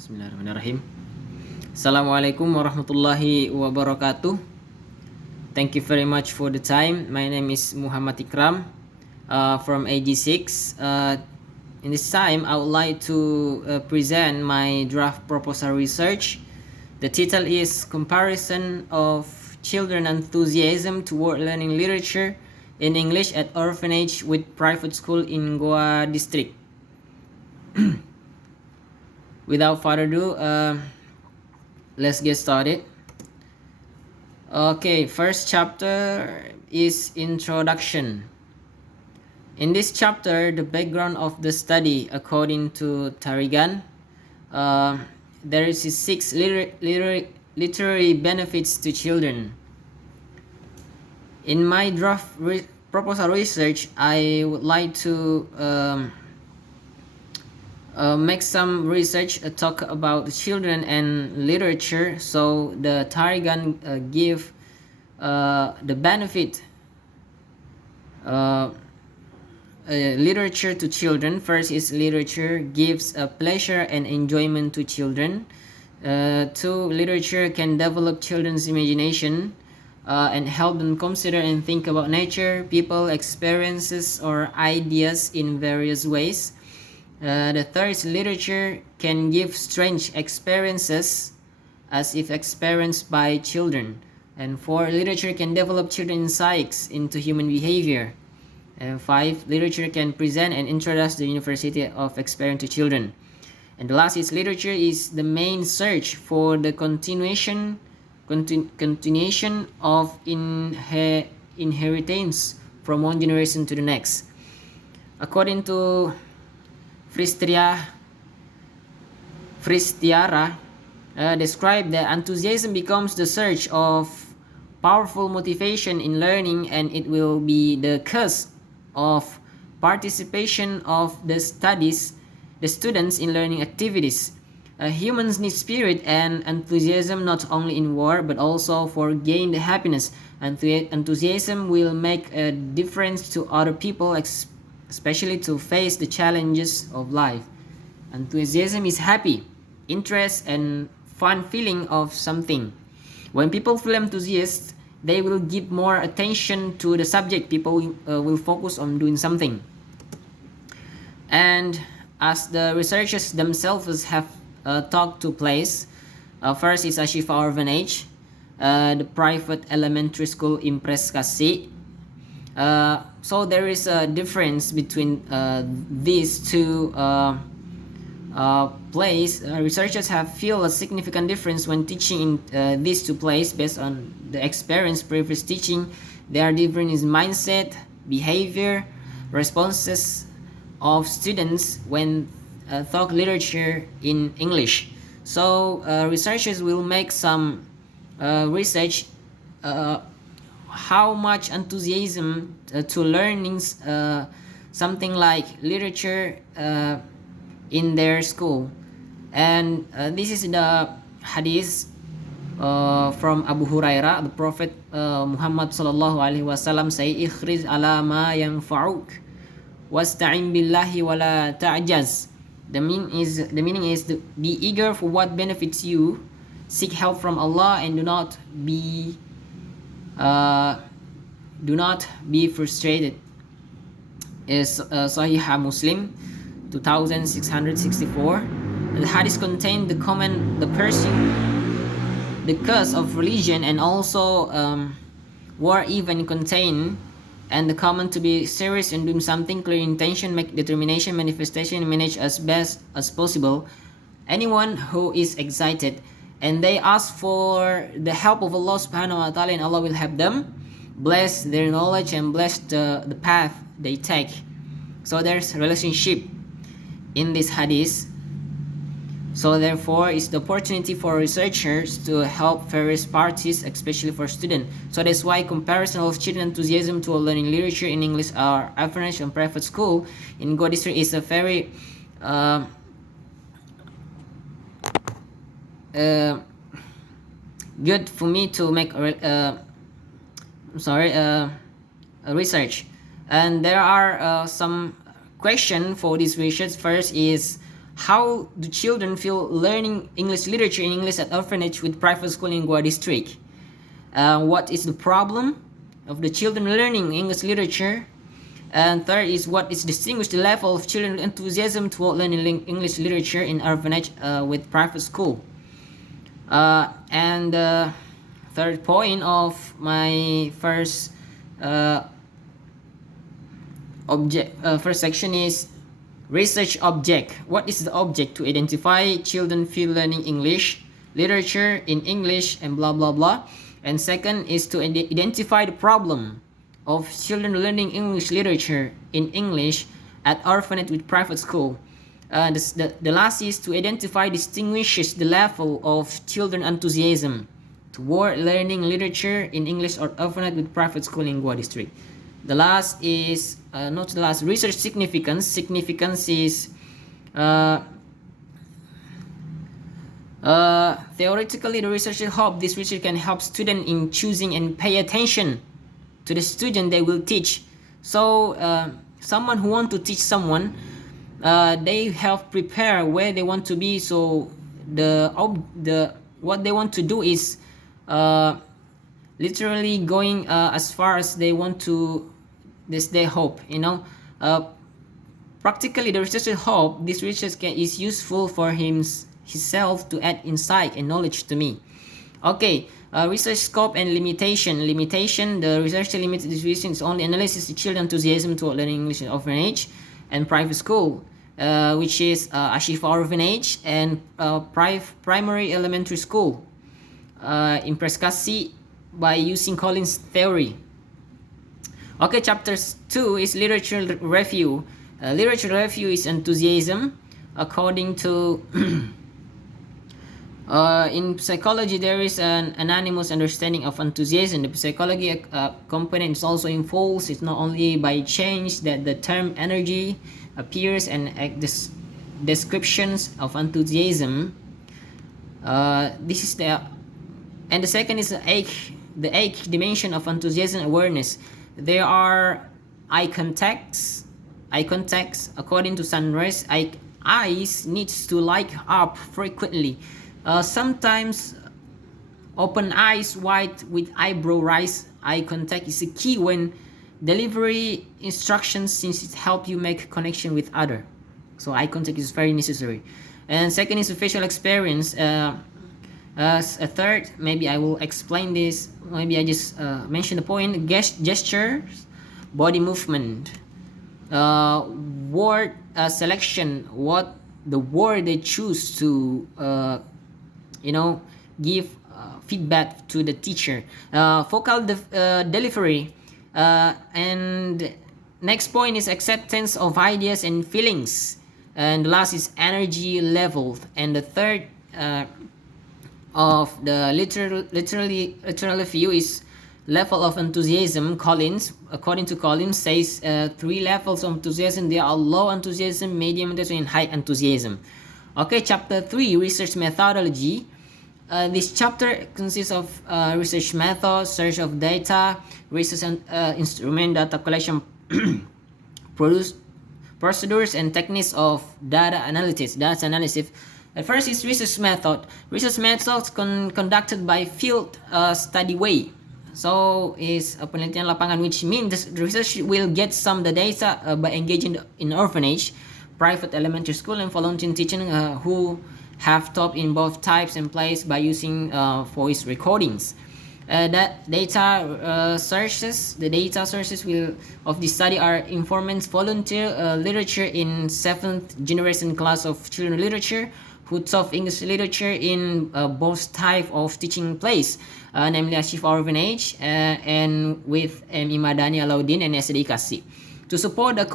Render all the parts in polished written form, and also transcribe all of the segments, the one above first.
Bismillahirrahmanirrahim. Assalamualaikum warahmatullahi wabarakatuh. Thank you very much for the time. My name is Muhammad Ikram from AG6. In this time, I would like to present my draft proposal research. The title is Comparison of Children Enthusiasm Toward Learning Literature in English at Orphanage with Private School in Goa District. Without further ado, let's get started. Okay, first chapter is introduction. In this chapter, the background of the study, according to Tarigan, there is 6 literary benefits to children. In my draft proposal research, I would like to make some research talk about children and literature. So the Tarigan give the benefit literature to children. First is literature gives a pleasure and enjoyment to children. 2, literature can develop children's imagination and help them consider and think about nature, people, experiences, or ideas in various ways. The third is literature can give strange experiences as if experienced by children. And 4, literature can develop children's insights into human behavior. And 5, literature can present and introduce the university of experience to children. And the last is literature is the main search for the continuation of inheritance from one generation to the next. According to Fristiara described that enthusiasm becomes the search of powerful motivation in learning, and it will be the cause of participation of the students in learning activities. Humans need spirit and enthusiasm not only in war but also for gain the happiness. Enthusiasm will make a difference to other people, especially to face the challenges of life. Enthusiasm is happy, interest, and fun feeling of something. When people feel enthusiastic, they will give more attention to the subject. People will focus on doing something. And as the researchers themselves have talked to place, first is Ashifa Orphanage, the private elementary school in Prestasi. So there is a difference between these two places. Researchers have feel a significant difference when teaching in these two places based on the experience previous teaching. They are different in mindset, behavior, responses of students when talk literature in English. So researchers will make some research how much enthusiasm to learning something like literature in their school. And this is the hadith from Abu Hurairah. The Prophet Muhammad sallallahu alaihi wasallam say, "Ikhriz ala ma yanfa'uk wasta'in billahi wala ta'jaz." The meaning is to be eager for what benefits you, seek help from Allah, and do not be frustrated. Is Sahih Muslim 2664. The hadith contained the cause of religion, and also war even contain, and the command to be serious in doing something, clear intention, make determination, manifestation, and manage as best as possible. Anyone who is excited and they ask for the help of Allah subhanahu wa ta'ala, and Allah will help them, bless their knowledge and bless the path they take. So there's relationship in this hadith. So therefore it's the opportunity for researchers to help various parties, especially for students. So that's why comparison of children enthusiasm to learning literature in English or orphanage and private school in Goa District is a very good for me to make research. And there are some question for this research. First is how do children feel learning English literature in English at orphanage with private school in Goa district? What is the problem of the children learning English literature? And third is what is distinguished the level of children enthusiasm toward learning English literature in orphanage with private school. And third point of my first first section is research object. What is the object? To identify children feel learning English literature in English and blah blah blah. And second is to identify the problem of children learning English literature in English at orphanage with private school. The last is to identify distinguishes the level of children enthusiasm toward learning literature in English or orphanage with private school in Goa district. The last is not the last, research significance. Significance is theoretically, the researchers hope this research can help students in choosing and pay attention to the student they will teach. So someone who want to teach someone, they have prepared where they want to be. So what they want to do is literally going as far as they want to. This they hope, practically the researcher hope this research is useful for himself to add insight and knowledge to me. Okay, research scope and limitation. Limitation, the researcher limits this research is only analysis the children's enthusiasm toward learning English in orphanage and private school, which is Ashifa Orphanage and primary elementary school in Preskasi by using Collins theory. Okay, chapter 2 is literature review. Literature review is enthusiasm. According to in psychology, there is an anonymous understanding of enthusiasm. The psychology component is also involved. It's not only by change that the term energy appears and descriptions of enthusiasm. This is the second is the eighth dimension of enthusiasm awareness. There are eye contacts. According to Sunrise, eyes needs to light up frequently. Sometimes open eyes wide with eyebrow raised. Eye contact is a key when delivery instructions, since it helps you make connection with other. So eye contact is very necessary. And second is a facial experience. As a third, maybe I will explain this. Maybe I just mention the point. Gestures, body movement, word selection. What the word they choose to, give feedback to the teacher. Focal delivery, and next point is acceptance of ideas and feelings. And the last is energy level. And the third of the literal view is level of enthusiasm. Collins, according to Collins, says 3 levels of enthusiasm. There are low enthusiasm, medium enthusiasm, and high enthusiasm. Okay, chapter 3, research methodology. This chapter consists of research method, search of data, research and instrument, data collection, procedures, and techniques of data analysis. At first is research method. Research methods conducted by field study way. So is a penelitian lapangan, which means the research will get some the data by engaging in orphanage, private elementary school, and volunteer teaching who have taught in both types and place by using voice recordings. That data sources, the data sources of this study are informants, volunteer literature in 7th generation class of children literature who taught English literature in both type of teaching place, namely Ashifa Orphanage and with Imadani Alaudin and SD Kasi. To support the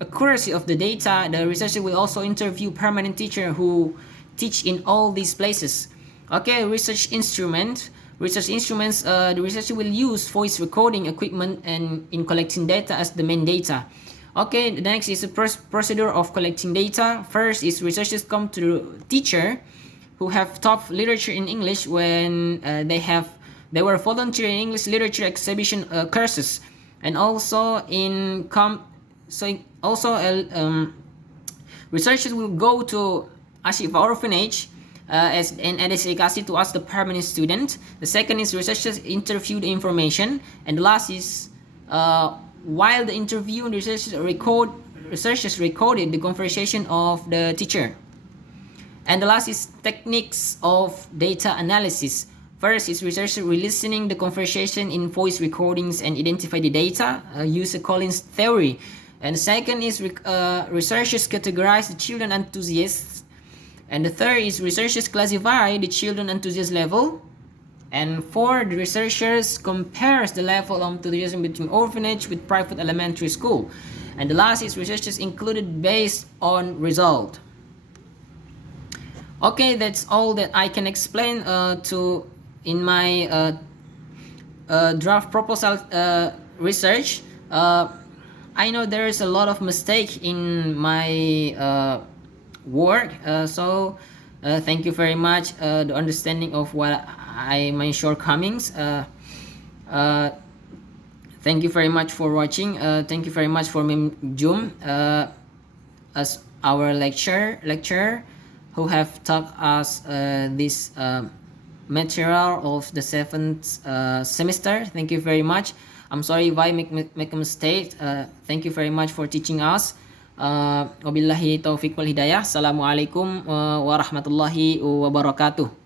accuracy of the data, the researcher will also interview permanent teacher who teach in all these places. Okay, research instruments. The researcher will use voice recording equipment and in collecting data as the main data. Okay, the next is the procedure of collecting data. First is researchers come to the teacher who have taught literature in English when they were volunteer in English literature exhibition courses, and also researchers will go to Ashifa orphanage and as Ekasi to ask the permanent student. The second is researchers interview the information, and the last is while the interview, researchers recorded the conversation of the teacher. And the last is techniques of data analysis. First is researchers re-listening the conversation in voice recordings and identify the data, use Collins theory. And the second is researchers categorize the children enthusiasts. And the third is researchers classify the children enthusiast level. And four, the researchers compares the level of enthusiasm between orphanage with private elementary school. And the last is researchers included based on result. Okay, that's all that I can explain in my draft proposal research. I know there is a lot of mistake in my work, so thank you very much the understanding of what my shortcomings. Thank you very much for watching. Thank you very much for Mim Jum as our lecturer who have taught us this material of the 7th semester. Thank you very much. I'm sorry if I make a mistake. Thank you very much for teaching us. Wabillahi taufiq wal hidayah. Assalamualaikum warahmatullahi wabarakatuh.